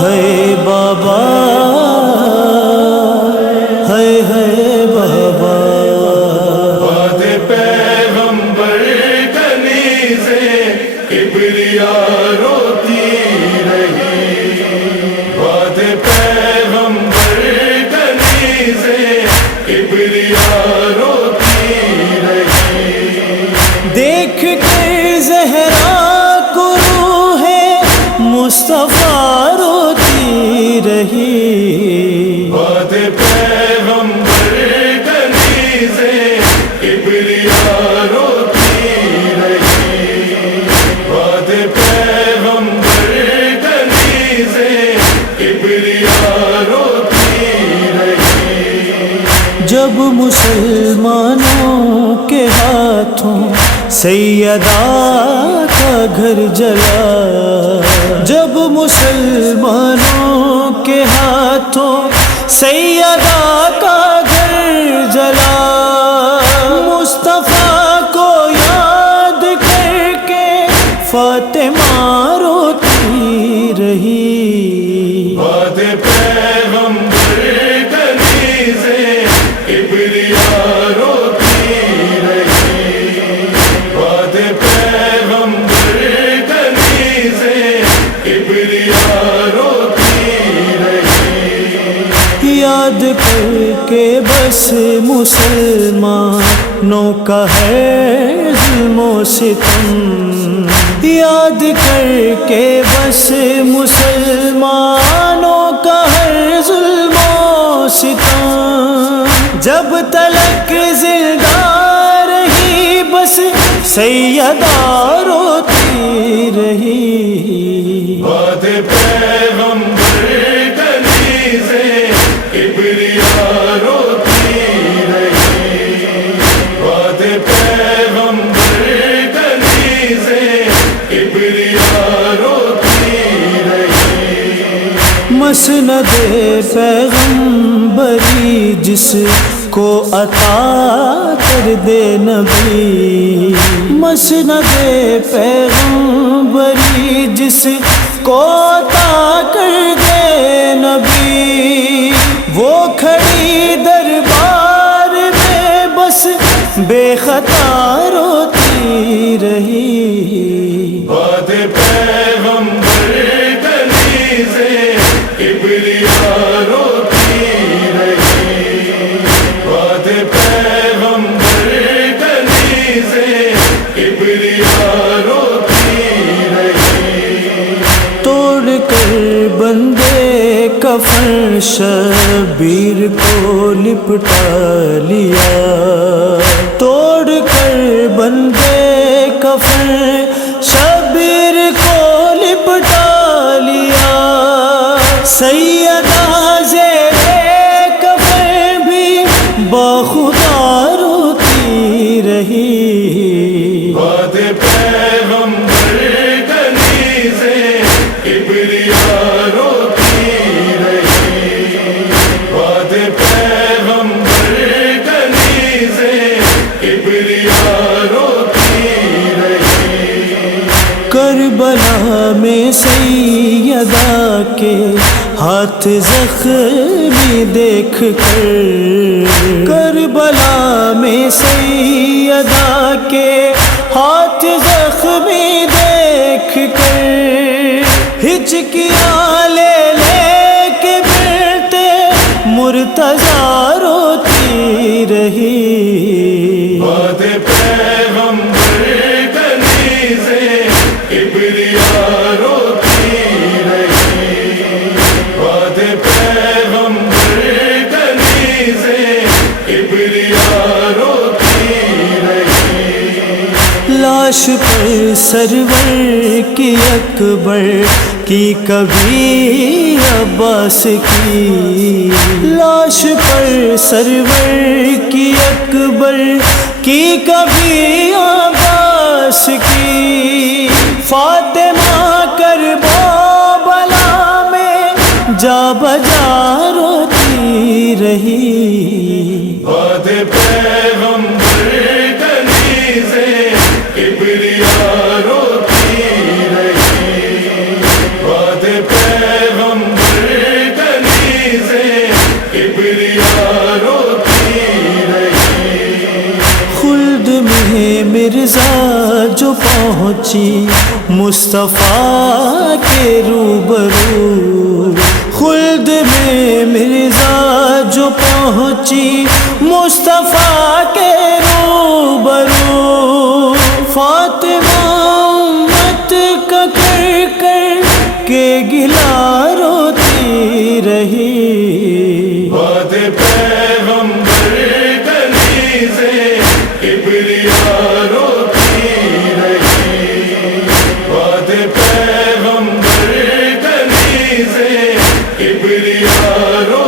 ہے بابا، ہے بابا، باد پیغمبر کنیزے کبریا روتی رہی، باد پیغمبر کنیزے کبریا روتی رہی، دیکھ کر زہرا کو روح مصطفیٰ روتی رہی، باد پیغمبر کنیزے کبریا روتی رہی، باد پیغمبر کنیزے کبریا روتی رہی، جب مسلمانوں کے ہاتھوں سیدہ کا گھر جلا، جب مسلمانوں کے ہاتھوں سیدہ کا گھر جلا، مصطفیٰ کو یاد کر کے فاطمہ روتی رہی، باد پیغمبر کنیزے کبریا روتی رہی، باد پیغمبر کنیزے کبریا روتی رہی، یاد کر کے بس مسلمانوں کا ہے ظلم و ستم، یاد کر کے بس مسلمانوں کا ہے ظلم و ستم، جب تلک زندہ رہی بس سیدہ روتی رہی، باد پیغمبر کنیزے کبریا روتی رہی، باد پیغمبر کنیزے کبریا روتی رہی، مسند پیغمبری جس کو عطا کر دے نبی، مسند پیغمبری جس کو عطا کر دے نبی، وہ کھڑی دربار میں بس بے خطا روتی رہی، باد پیغمبر کنیزے کبریا روتی رہی، باد پیغمبر کنیزے کبریا روتی رہی، توڑ کر بندے کفن شبیر کو لپٹا لیا، توڑ کر بندے کفن شبیر کو لپٹا لیا، سیدہ زیر کفن بھی باخدا روتی رہی، باد پیغمبر کنیزے کبریا روتی رہی، باد پیغمبر کنیزے کبریا روتی رہی، کربلا میں سیدہ کے ہاتھ زخمی دیکھ کر، کربلا میں سیدہ کے ہاتھ زخمی دیکھ کر، ہچکیاں لے لے کے بیٹے مرتضیٰ روتی رہی، باد پیغمبر کنیزے کبریا روتی رہی، باد پیغمبر کنیزے کبریا روتی رہی، لاش پر سرور کی اکبر کی کبھی عباس کی، لاش پر سرور کی اکبر کی کبھی عباس کی، فاطمہ کربلا میں جا بجا روتی رہی، باد پیغمبر کنیزے کبریا روتی رہی، باد پیغمبر پہنچی مصطفیٰ کے روبرو، خلد میں مرزا جو پہنچی مصطفیٰ کے روبرو، فاطمہ امت کا کر کر کے گلا روتی رہی، بات پیغمبر کنیزیں کبریا روتی رہی، بات پیغمبر کنیزیں کبریا روتی